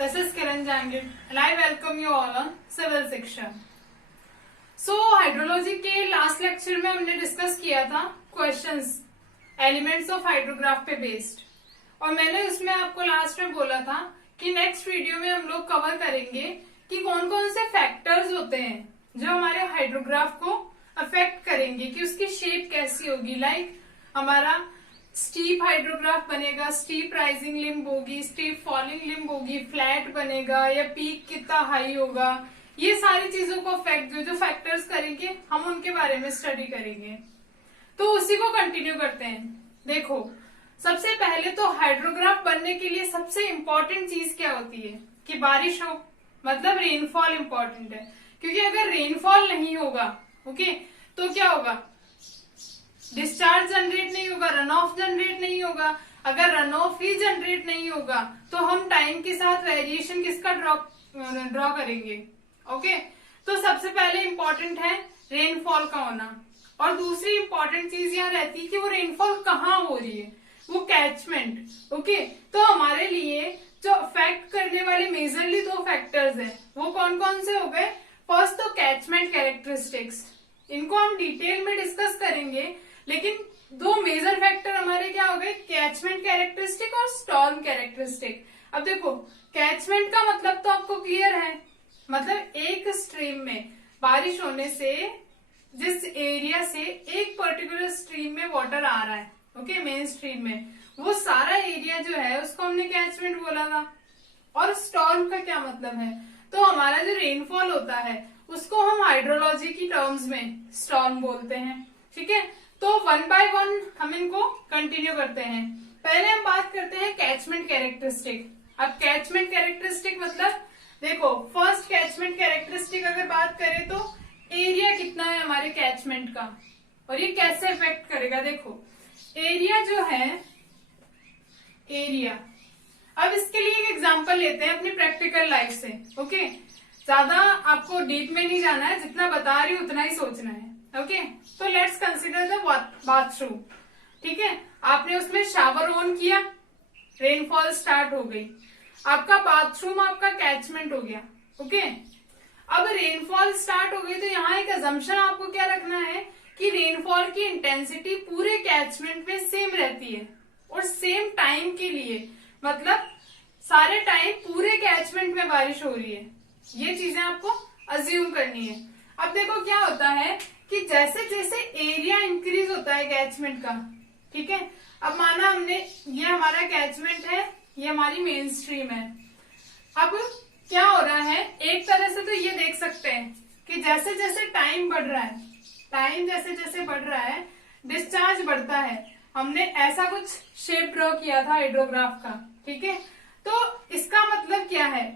This is Kiran Jangid and I welcome you all on Civil Section. So hydrology के last lecture में हमने discuss किया था questions elements of hydrograph पे based, और मैंने उसमें आपको लास्ट में बोला था कि नेक्स्ट वीडियो में हम लोग कवर करेंगे कि कौन कौन से फैक्टर्स होते हैं जो हमारे हाइड्रोग्राफ को अफेक्ट करेंगे कि उसकी शेप कैसी होगी। लाइक हमारा स्टीप हाइड्रोग्राफ बनेगा, स्टीप राइजिंग लिम्ब होगी, स्टीप फॉलिंग लिम्ब होगी, फ्लैट बनेगा या पीक कितना हाई होगा। ये सारी चीजों को अफेक्ट जो फैक्टर्स करेंगे हम उनके बारे में स्टडी करेंगे। तो उसी को कंटिन्यू करते हैं। देखो, सबसे पहले तो हाइड्रोग्राफ बनने के लिए सबसे इम्पोर्टेंट चीज क्या होती है कि बारिश हो, मतलब रेनफॉल इम्पोर्टेंट है। क्योंकि अगर रेनफॉल नहीं होगा ओके तो क्या होगा, डिस्चार्ज जनरेट नहीं होगा, रन ऑफ जनरेट नहीं होगा। अगर रन ऑफ ही जनरेट नहीं होगा तो हम टाइम के साथ वेरिएशन किसका ड्रॉ करेंगे। ओके, तो सबसे पहले इम्पोर्टेंट है रेनफॉल का होना, और दूसरी इम्पोर्टेंट चीज यहाँ रहती है कि वो रेनफॉल कहाँ हो रही है, वो कैचमेंट। ओके, तो हमारे लिए जो अफेक्ट करने वाले मेजरली दो फैक्टर्स हैं वो कौन कौन से हो गए। फर्स्ट तो कैचमेंट कैरेक्टरिस्टिक्स, इनको हम डिटेल में डिस्कस करेंगे, लेकिन दो मेजर फैक्टर हमारे क्या हो गए, कैचमेंट कैरेक्टरिस्टिक और स्टॉर्म कैरेक्टरिस्टिक। अब देखो, कैचमेंट का मतलब तो आपको क्लियर है, मतलब एक स्ट्रीम में बारिश होने से जिस एरिया से एक पर्टिकुलर स्ट्रीम में वाटर आ रहा है ओके मेन स्ट्रीम में, वो सारा एरिया जो है उसको हमने कैचमेंट बोला था। और स्टॉर्म का क्या मतलब है, तो हमारा जो रेनफॉल होता है उसको हम हाइड्रोलॉजी की टर्म्स में स्टॉर्म बोलते हैं। ठीक है, तो वन बाय वन हम इनको कंटिन्यू करते हैं। पहले हम बात करते हैं कैचमेंट कैरेक्टरिस्टिक। अब कैचमेंट कैरेक्टरिस्टिक मतलब देखो, फर्स्ट कैचमेंट कैरेक्टरिस्टिक अगर बात करें तो एरिया कितना है हमारे कैचमेंट का और ये कैसे इफेक्ट करेगा। देखो, एरिया जो है, एरिया, अब इसके लिए एक एग्जांपल लेते हैं अपनी प्रैक्टिकल लाइफ से। ओके, ज्यादा आपको डीप में नहीं जाना है, जितना बता रही हूं उतना ही सोचना है। ओके, तो लेट्स कंसिडर द बाथरूम। ठीक है, आपने उसमें शावर ऑन किया, रेनफॉल स्टार्ट हो गई, आपका बाथरूम आपका कैचमेंट हो गया। ओके, अब रेनफॉल स्टार्ट हो गई तो यहाँ एक अजम्पशन आपको क्या रखना है कि रेनफॉल की इंटेंसिटी पूरे कैचमेंट में सेम रहती है और सेम टाइम के लिए, मतलब सारे टाइम पूरे कैचमेंट में बारिश हो रही है। ये चीजें आपको अज्यूम करनी है। अब देखो क्या होता है कि जैसे जैसे एरिया इंक्रीज होता है कैचमेंट का, ठीक है, अब माना हमने, ये हमारा कैचमेंट है, ये हमारी मेन स्ट्रीम है। अब क्या हो रहा है, एक तरह से तो ये देख सकते हैं कि जैसे जैसे टाइम बढ़ रहा है, टाइम जैसे जैसे बढ़ रहा है डिस्चार्ज बढ़ता है। हमने ऐसा कुछ शेप ड्रॉ किया था हाइड्रोग्राफ का। ठीक है, तो इसका मतलब क्या है,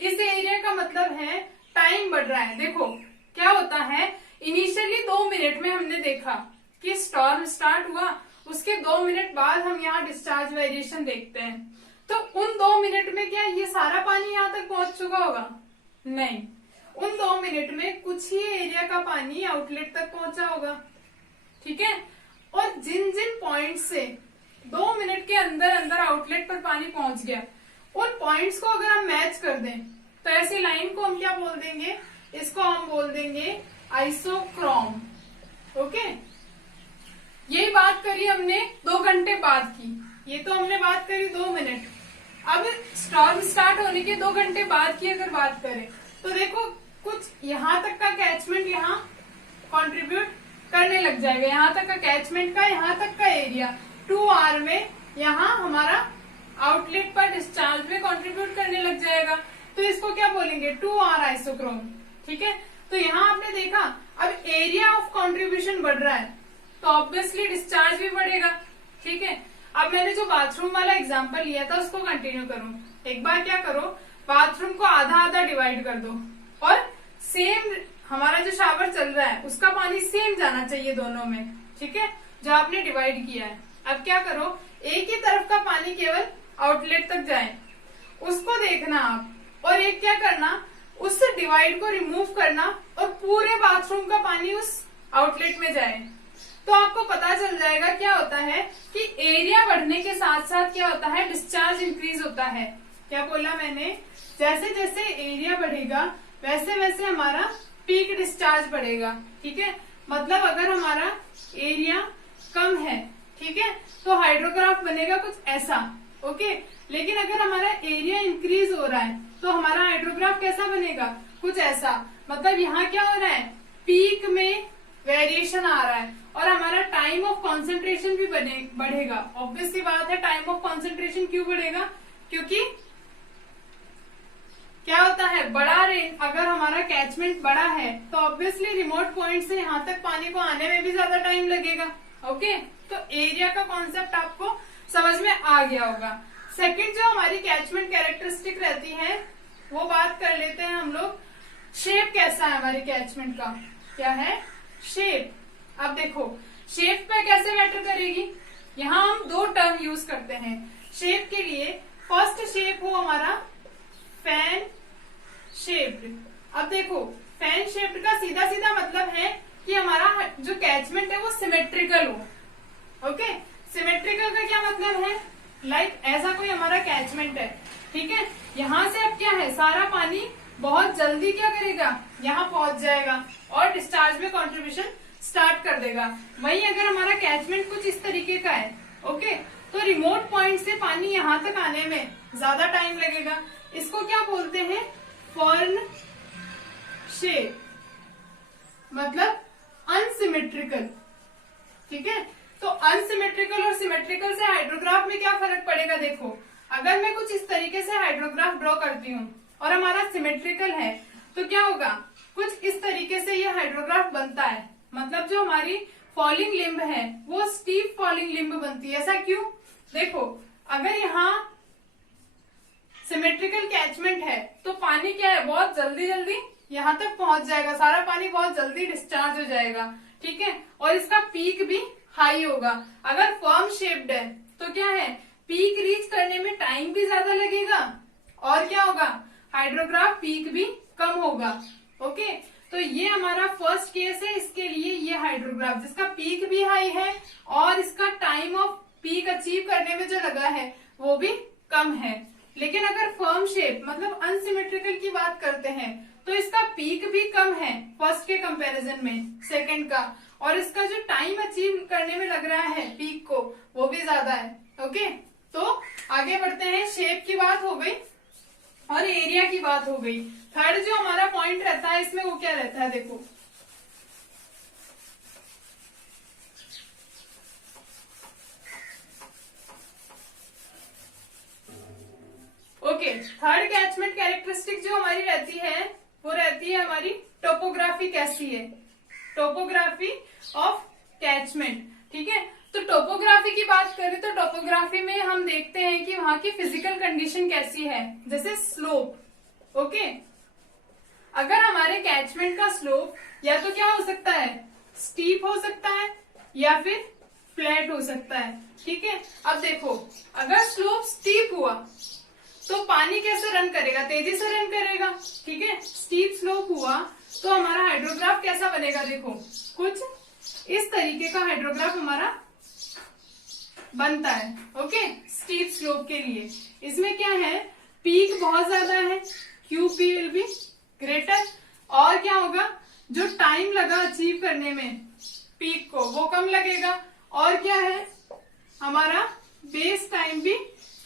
इस एरिया का मतलब है टाइम बढ़ रहा है। देखो क्या होता है, इनिशियली 2 मिनट में हमने देखा कि स्टॉर्म स्टार्ट हुआ, उसके 2 मिनट बाद हम यहाँ डिस्चार्ज वेरिएशन देखते हैं। तो उन 2 मिनट में क्या ये सारा पानी यहाँ तक पहुंच चुका होगा? नहीं, उन 2 मिनट में कुछ ही एरिया का पानी आउटलेट तक पहुंचा होगा। ठीक है, और जिन जिन पॉइंट से 2 मिनट के अंदर अंदर आउटलेट पर पानी पहुंच गया, उन पॉइंट्स को अगर हम मैच कर दें तो ऐसी लाइन को हम क्या बोल देंगे, इसको हम बोल देंगे आइसोक्रोम। ओके, यही बात करी हमने 2 घंटे बाद की, ये तो हमने बात करी 2 मिनट। अब स्टॉर्म स्टार्ट होने के 2 घंटे बाद की अगर बात करें तो देखो कुछ यहाँ तक का कैचमेंट यहाँ कंट्रीब्यूट करने लग जाएगा, यहाँ तक का कैचमेंट का, यहाँ तक का एरिया 2 आवर में यहाँ हमारा आउटलेट पर डिस्चार्ज में कंट्रीब्यूट करने लग जाएगा। तो इसको क्या बोलेंगे, 2 आवर आइसोक्रोम। ठीक है, तो यहाँ आपने देखा अब एरिया ऑफ कंट्रीब्यूशन बढ़ रहा है तो ऑब्वियसली डिस्चार्ज भी बढ़ेगा। ठीक है, अब मैंने जो बाथरूम वाला एग्जांपल लिया था उसको कंटिन्यू करूं। एक बार क्या करो, बाथरूम को आधा आधा डिवाइड कर दो और सेम हमारा जो शावर चल रहा है उसका पानी सेम जाना चाहिए दोनों में। ठीक है, जो आपने डिवाइड किया है। अब क्या करो, एक ही तरफ का पानी केवल आउटलेट तक जाए, उसको देखना आप, और एक क्या करना, उस डिवाइड को रिमूव करना और पूरे बाथरूम का पानी उस आउटलेट में जाए। तो आपको पता चल जाएगा क्या होता है कि एरिया बढ़ने के साथ साथ क्या होता है, डिस्चार्ज इंक्रीज होता है। क्या बोला मैंने, जैसे जैसे एरिया बढ़ेगा वैसे वैसे हमारा पीक डिस्चार्ज बढ़ेगा। ठीक है, मतलब अगर हमारा एरिया कम है, ठीक है, तो हाइड्रोग्राफ बनेगा कुछ ऐसा। ओके, लेकिन अगर हमारा एरिया इंक्रीज हो रहा है तो हमारा हाइड्रोग्राफ कैसा बनेगा, कुछ ऐसा। मतलब यहाँ क्या हो रहा है, पीक में वेरिएशन आ रहा है और हमारा टाइम ऑफ कॉन्सेंट्रेशन भी बढ़ेगा। ऑब्वियस सी बात है, टाइम ऑफ कॉन्सेंट्रेशन क्यों बढ़ेगा, क्योंकि क्या होता है, बड़ा रेंज, अगर हमारा कैचमेंट बड़ा है तो ऑब्वियसली रिमोट पॉइंट से यहाँ तक पानी को आने में भी ज्यादा टाइम लगेगा। ओके, तो एरिया का कॉन्सेप्ट आपको समझ में आ गया होगा। सेकंड जो हमारी कैचमेंट कैरेक्टरिस्टिक रहती है वो बात कर लेते हैं हम लोग। शेप कैसा है हमारे कैचमेंट का, क्या है, शेप। अब देखो शेप पे कैसे मैटर करेगी, यहाँ हम दो टर्म यूज करते हैं शेप के लिए। फर्स्ट शेप हो हमारा फैन शेप्ड। अब देखो फैन शेप्ड का सीधा सीधा मतलब है कि हमारा जो कैचमेंट है वो सिमेट्रिकल हो। ओके, सिमेट्रिकल का क्या मतलब है, लाइक ऐसा कोई हमारा कैचमेंट है, ठीक है, यहाँ से अब क्या है, सारा पानी बहुत जल्दी क्या करेगा, यहाँ पहुंच जाएगा और डिस्चार्ज में कंट्रीब्यूशन स्टार्ट कर देगा। वहीं अगर हमारा कैचमेंट कुछ इस तरीके का है, ओके, तो रिमोट पॉइंट से पानी यहाँ तक आने में ज्यादा टाइम लगेगा। इसको क्या बोलते हैं, फर्न शेप, मतलब अनसिमेट्रिकल। ठीक है, तो अनसिमेट्रिकल और सिमेट्रिकल से हाइड्रोग्राफ में क्या फर्क पड़ेगा, देखो अगर मैं कुछ इस तरीके से हाइड्रोग्राफ ड्रॉ करती हूँ और हमारा सिमेट्रिकल है तो क्या होगा, कुछ इस तरीके से ये हाइड्रोग्राफ बनता है। मतलब जो हमारी फॉलिंग लिम्ब है वो स्टीप फॉलिंग लिम्ब बनती है। ऐसा क्यों, देखो अगर यहाँ सिमेट्रिकल कैचमेंट है तो पानी क्या है, बहुत जल्दी जल्दी यहाँ तक पहुंच जाएगा, सारा पानी बहुत जल्दी डिस्चार्ज हो जाएगा। ठीक है, और इसका पीक भी हाई होगा। अगर फर्म शेप्ड है तो क्या है, पीक रीच करने में टाइम भी ज्यादा लगेगा और क्या होगा, हाइड्रोग्राफ पीक भी कम होगा। ओके, तो ये हमारा फर्स्ट केस है, इसके लिए ये हाइड्रोग्राफ जिसका पीक भी हाई है और इसका टाइम ऑफ पीक अचीव करने में जो लगा है वो भी कम है। लेकिन अगर फर्म शेप मतलब अनसिमेट्रिकल की बात करते हैं तो इसका पीक भी कम है फर्स्ट के कंपैरिजन में सेकंड का, और इसका जो टाइम अचीव करने में लग रहा है पीक को वो भी ज्यादा है। ओके, तो आगे बढ़ते हैं। शेप की बात हो गई और एरिया की बात हो गई। थर्ड जो हमारा पॉइंट रहता है इसमें वो क्या रहता है, देखो ओके, थर्ड कैचमेंट कैरेक्टरिस्टिक जो हमारी रहती है वो रहती है हमारी टोपोग्राफी कैसी है, टोपोग्राफी ऑफ कैचमेंट। ठीक है, तो टोपोग्राफी की बात करें तो टोपोग्राफी में हम देखते हैं कि वहां की फिजिकल कंडीशन कैसी है, जैसे स्लोप। ओके, अगर हमारे कैचमेंट का स्लोप या तो क्या हो सकता है, स्टीप हो सकता है या फिर फ्लैट हो सकता है। ठीक है, अब देखो अगर स्लोप स्टीप हुआ तो पानी कैसे रन करेगा, तेजी से रन करेगा। ठीक है, स्टीप स्लोप हुआ तो हमारा हाइड्रोग्राफ कैसा बनेगा, देखो कुछ इस तरीके का हाइड्रोग्राफ हमारा बनता है। ओके, स्टीप स्लोप के लिए इसमें क्या है, पीक बहुत ज्यादा है, Q P will be greater, और क्या होगा, जो टाइम लगा अचीव करने में पीक को वो कम लगेगा, और क्या है हमारा बेस टाइम भी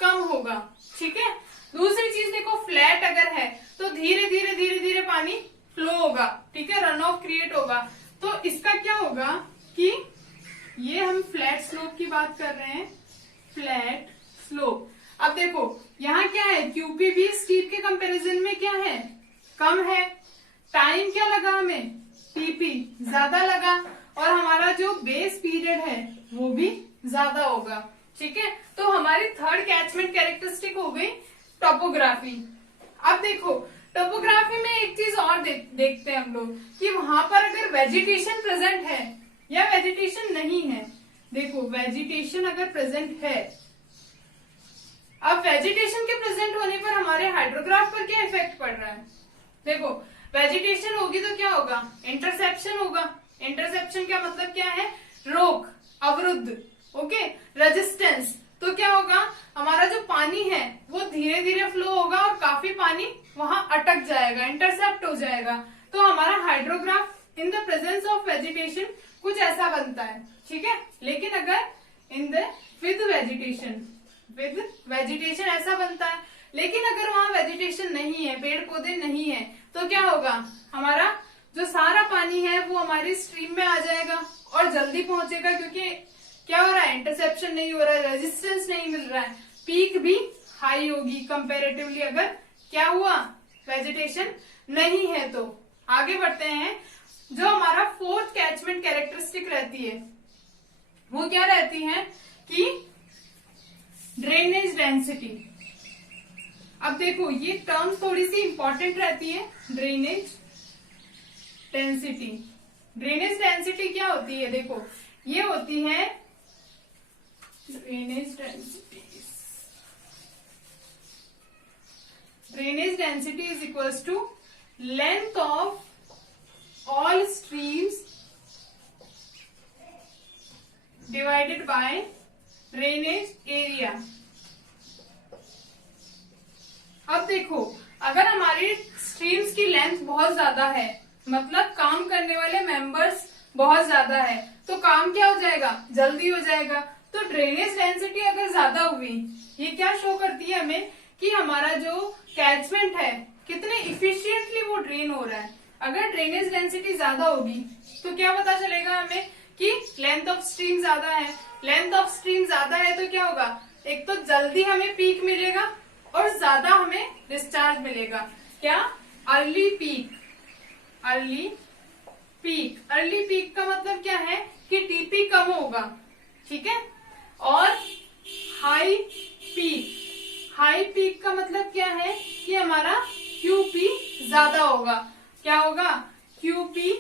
कम होगा। ठीक है, दूसरी चीज देखो, फ्लैट अगर है तो धीरे धीरे धीरे धीरे पानी फ्लो होगा। ठीक है, रन ऑफ क्रिएट होगा। तो इसका क्या होगा कि ये हम फ्लैट स्लोप की बात कर रहे हैं, फ्लैट स्लोप। अब देखो यहाँ क्या है, क्यूपी भी स्टीप के कंपैरिजन में क्या है, कम है। टाइम क्या लगा हमें, पीपी ज्यादा लगा, और हमारा जो बेस पीरियड है वो भी ज्यादा होगा। ठीक है, तो हमारी थर्ड कैचमेंट कैरेक्टरिस्टिक हो गई टोपोग्राफी। अब देखो टोपोग्राफी में एक चीज और देखते हैं हम लोग कि वहां पर अगर वेजिटेशन प्रेजेंट है या वेजिटेशन नहीं है। देखो वेजिटेशन अगर प्रेजेंट है, अब वेजिटेशन के प्रेजेंट होने पर हमारे हाइड्रोग्राफ पर क्या इफेक्ट पड़ रहा है, देखो वेजिटेशन होगी तो क्या होगा, इंटरसेप्शन होगा। इंटरसेप्शन का मतलब क्या है, रोक, अवरुद्ध। ओके, रेजिस्टेंस, तो क्या होगा, हमारा जो पानी है वो धीरे धीरे फ्लो होगा और काफी पानी वहां अटक जाएगा, इंटरसेप्ट हो जाएगा। तो हमारा hydrograph in the presence of vegetation कुछ ऐसा बनता है, ठीक है। लेकिन अगर विद वेजिटेशन ऐसा बनता है, लेकिन अगर वहां वेजिटेशन नहीं है, पेड़ पौधे नहीं है, तो क्या होगा, हमारा जो सारा पानी है वो हमारी स्ट्रीम में आ जाएगा और जल्दी पहुंचेगा, क्योंकि क्या हो रहा है, इंटरसेप्शन नहीं हो रहा है, रेजिस्टेंस नहीं मिल रहा है, पीक भी हाई होगी कंपेरेटिवली अगर क्या हुआ, वेजिटेशन नहीं है। तो आगे बढ़ते हैं। जो हमारा फोर्थ कैचमेंट कैरेक्टरिस्टिक रहती है वो क्या रहती है कि ड्रेनेज डेंसिटी। अब देखो ये टर्म थोड़ी सी इंपॉर्टेंट रहती है, ड्रेनेज डेंसिटी। ड्रेनेज डेंसिटी क्या होती है, देखो ये होती है drainage density. Drainage density is equals to length of all streams divided by drainage area। अब देखो अगर हमारी स्ट्रीम्स की लेंथ बहुत ज्यादा है, मतलब काम करने वाले मेंबर्स बहुत ज्यादा है, तो काम क्या हो जाएगा, जल्दी हो जाएगा। तो ड्रेनेज डेंसिटी अगर ज्यादा हुई, ये क्या शो करती है हमें कि हमारा जो कैचमेंट है कितने इफिशियंटली वो ड्रेन हो रहा है। अगर ड्रेनेज डेंसिटी ज्यादा होगी तो क्या पता चलेगा हमें कि लेंथ ऑफ स्ट्रीम ज्यादा है। लेंथ ऑफ स्ट्रीम ज्यादा है तो क्या होगा, एक तो जल्दी हमें पीक मिलेगा और ज्यादा हमें डिस्चार्ज मिलेगा। क्या, अर्ली पीक। अर्ली पीक का मतलब क्या है कि टीपी कम होगा, ठीक है। और हाई पीक का मतलब क्या है कि हमारा क्यूपी ज्यादा होगा। क्या होगा, क्यूपी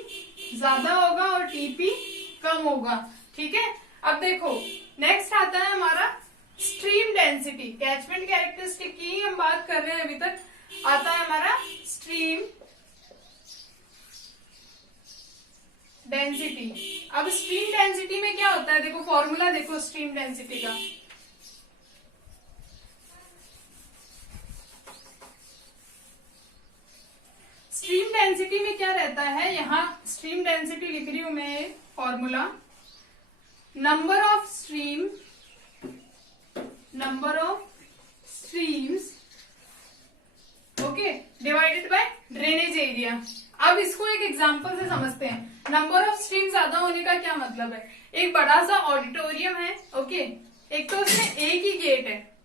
ज्यादा होगा और टीपी कम होगा, ठीक है। अब देखो नेक्स्ट आता है हमारा स्ट्रीम डेंसिटी। कैचमेंट कैरेक्टरिस्टिक की हम बात कर रहे हैं अभी तक, आता है हमारा स्ट्रीम डेंसिटी। अब स्ट्रीम डेंसिटी में क्या होता है, देखो फॉर्मूला देखो स्ट्रीम डेंसिटी का। स्ट्रीम डेंसिटी में क्या रहता है, यहाँ स्ट्रीम डेंसिटी लिख रही हूं मैं formula, number of streams okay divided by drainage area. अब इसको एक एग्जांपल से समझते हैं। नंबर ऑफ स्ट्रीम ज्यादा होने का क्या मतलब है, एक बड़ा सा ऑडिटोरियम है, ओके, एक तो उसमें एक ही गेट है,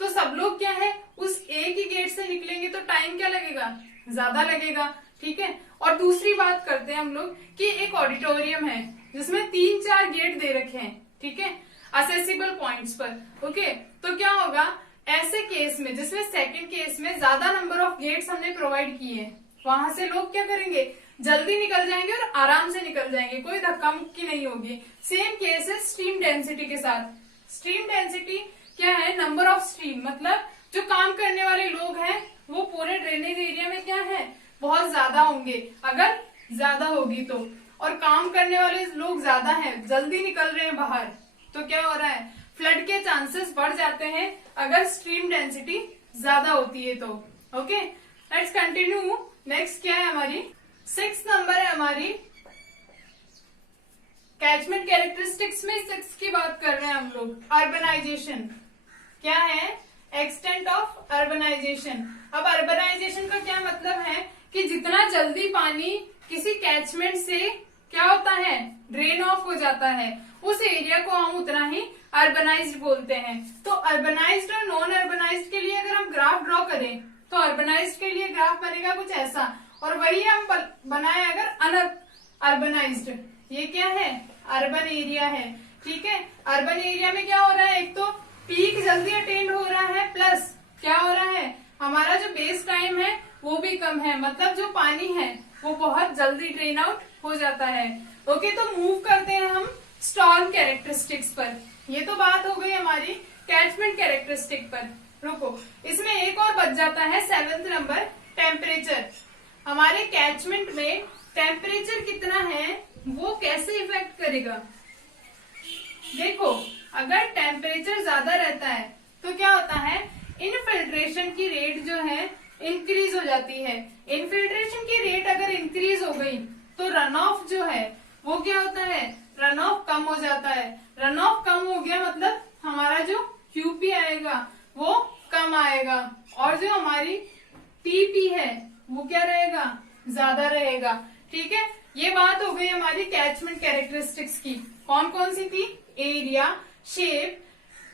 तो सब लोग क्या है उस एक ही गेट से निकलेंगे तो टाइम क्या लगेगा, ज्यादा लगेगा, ठीक है। और दूसरी बात करते हैं हम लोग कि एक ऑडिटोरियम है जिसमें 3-4 गेट दे रखे हैं, ठीक है, असेसिबल पॉइंट्स पर, ओके। तो क्या होगा ऐसे केस में, जिसमें सेकंड केस में ज्यादा नंबर ऑफ गेट्स हमने प्रोवाइड किए हैं, वहां से लोग क्या करेंगे, जल्दी निकल जाएंगे और आराम से निकल जाएंगे, कोई धक्का मुक्की नहीं होगी। सेम केस है स्ट्रीम डेंसिटी के साथ। स्ट्रीम डेंसिटी क्या है, नंबर ऑफ स्ट्रीम, मतलब जो काम करने वाले लोग हैं वो पूरे ड्रेनेज एरिया में क्या है, बहुत ज्यादा होंगे अगर ज्यादा होगी तो, और काम करने वाले लोग ज्यादा हैं, जल्दी निकल रहे हैं बाहर, तो क्या हो रहा है, फ्लड के चांसेस बढ़ जाते हैं अगर स्ट्रीम डेंसिटी ज्यादा होती है तो, ओके। Let's continue. नेक्स्ट क्या है हमारी, 6 नंबर है हमारी कैचमेंट कैरेक्टरिस्टिक्स में 6 की बात कर रहे हैं हम लोग, अर्बनाइजेशन। क्या है, एक्सटेंट ऑफ अर्बनाइजेशन। अब अर्बनाइजेशन का क्या मतलब है कि जितना जल्दी पानी किसी कैचमेंट से क्या होता है, ड्रेन ऑफ हो जाता है, उस एरिया को हम उतना ही अर्बनाइज्ड बोलते हैं। तो अर्बनाइज्ड और नॉन अर्बनाइज्ड के लिए अगर हम ग्राफ ड्रॉ करें तो अर्बनाइज्ड के लिए ग्राफ बनेगा कुछ ऐसा, और वही हम बनाए अगर अनअर्बनाइज्ड, ये क्या है, अर्बन एरिया है, ठीक है। अर्बन एरिया में क्या हो रहा है, एक तो पीक जल्दी अटेंड हो रहा है, प्लस क्या हो रहा है, हमारा जो बेस टाइम है वो भी कम है, मतलब जो पानी है वो बहुत जल्दी ड्रेन आउट हो जाता है, ओके। तो मूव करते हैं हम स्टॉर्म कैरेक्टरिस्टिक्स पर। ये तो बात हो गई हमारी कैचमेंट कैरेक्टरिस्टिक पर। रुको, इसमें एक और बच जाता है 7th नंबर, टेम्परेचर। हमारे कैचमेंट में टेम्परेचर कितना है वो कैसे इफेक्ट करेगा, देखो अगर टेम्परेचर ज्यादा रहता है तो क्या होता है, इनफिल्ट्रेशन इन्फिल्ट्रेशन की रेट जो है इंक्रीज हो जाती है। इन्फिल्ट्रेशन की रेट अगर इंक्रीज हो गई तो रन ऑफ जो है वो क्या होता है, रन ऑफ कम हो जाता है। रन ऑफ कम हो गया मतलब हमारा जो क्यूपी आएगा वो कम आएगा और जो हमारी टीपी है वो क्या रहेगा, ज्यादा रहेगा। ठीक है, ये बात हो गई हमारी कैचमेंट कैरेक्टरिस्टिक्स की। कौन कौन सी थी, एरिया, शेप,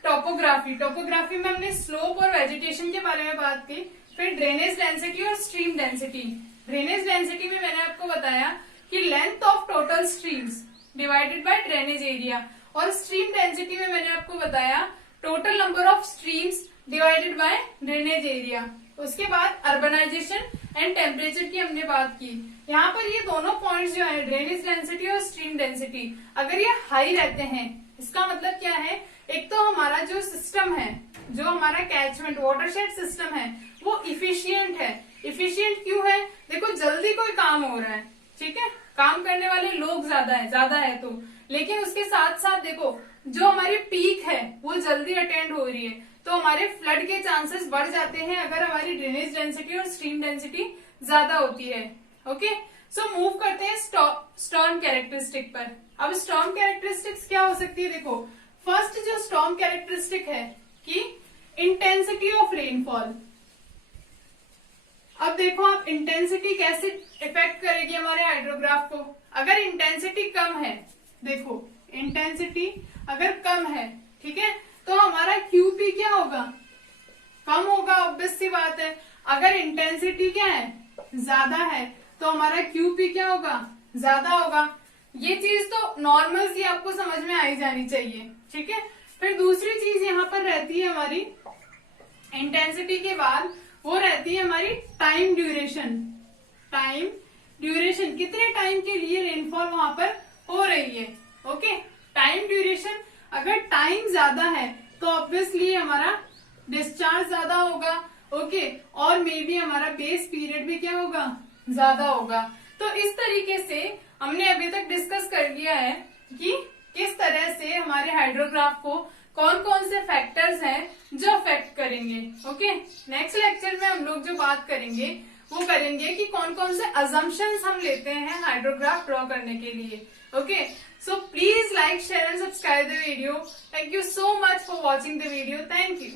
टोपोग्राफी। टोपोग्राफी में हमने स्लोप और वेजिटेशन के बारे में बात की। फिर ड्रेनेज डेंसिटी और स्ट्रीम डेंसिटी। ड्रेनेज डेंसिटी में मैंने आपको बताया कि length of total streams divided by drainage area, और स्ट्रीम डेंसिटी में मैंने आपको बताया total number of streams divided by drainage area. उसके बाद अर्बनाइजेशन एंड टेम्परेचर की हमने बात की। यहाँ पर ये दोनों पॉइंट्स जो है ड्रेनेज डेंसिटी और स्ट्रीम डेंसिटी, अगर ये हाई रहते हैं इसका मतलब क्या है, एक तो हमारा जो सिस्टम है, जो हमारा कैचमेंट वाटरशेड सिस्टम है वो इफिशियंट है। इफिशियंट क्यों है, देखो जल्दी कोई काम हो रहा है, ठीक है, काम करने वाले लोग ज्यादा है तो, लेकिन उसके साथ साथ देखो जो हमारी पीक है वो जल्दी अटेंड हो रही है, तो हमारे फ्लड के चांसेस बढ़ जाते हैं अगर हमारी ड्रेनेज डेंसिटी और स्ट्रीम डेंसिटी ज्यादा होती है। ओके, सो मूव करते हैं स्टॉर्म कैरेक्टरिस्टिक पर। अब स्टॉर्म कैरेक्टरिस्टिक्स क्या हो सकती है, देखो फर्स्ट जो स्टॉर्म कैरेक्टरिस्टिक है कि इंटेंसिटी ऑफ रेनफॉल। अब देखो आप इंटेंसिटी कैसे इफेक्ट करेगी हमारे हाइड्रोग्राफ को। अगर इंटेंसिटी कम है, देखो इंटेंसिटी अगर कम है, ठीक है, तो हमारा क्यूपी क्या होगा, कम होगा, ऑब्वियस सी बात है। अगर इंटेंसिटी क्या है, ज्यादा है, तो हमारा क्यूपी क्या होगा, ज्यादा होगा। ये चीज तो नॉर्मल सी आपको समझ में आई जानी चाहिए, ठीक है। फिर दूसरी चीज यहाँ पर रहती है हमारी इंटेंसिटी के बाद, वो रहती है हमारी टाइम ड्यूरेशन। टाइम ड्यूरेशन, कितने टाइम के लिए रेनफॉल वहां पर हो रही है। ओके, टाइम ड्यूरेशन, अगर टाइम ज्यादा है तो ऑब्वियसली हमारा डिस्चार्ज ज्यादा होगा। ओके, और मे बी हमारा बेस पीरियड भी क्या होगा, ज्यादा होगा। तो इस तरीके से हमने अभी तक डिस्कस कर लिया है कि किस तरह से हमारे हाइड्रोग्राफ को कौन कौन से फैक्टर्स हैं जो अफेक्ट करेंगे। ओके, नेक्स्ट लेक्चर में हम लोग जो बात करेंगे वो करेंगे कि कौन कौन से अजम्पशंस हम लेते हैं हाइड्रोग्राफ ड्रॉ करने के लिए। Okay, so please like, share and subscribe the video. Thank you so much for watching the video. Thank you.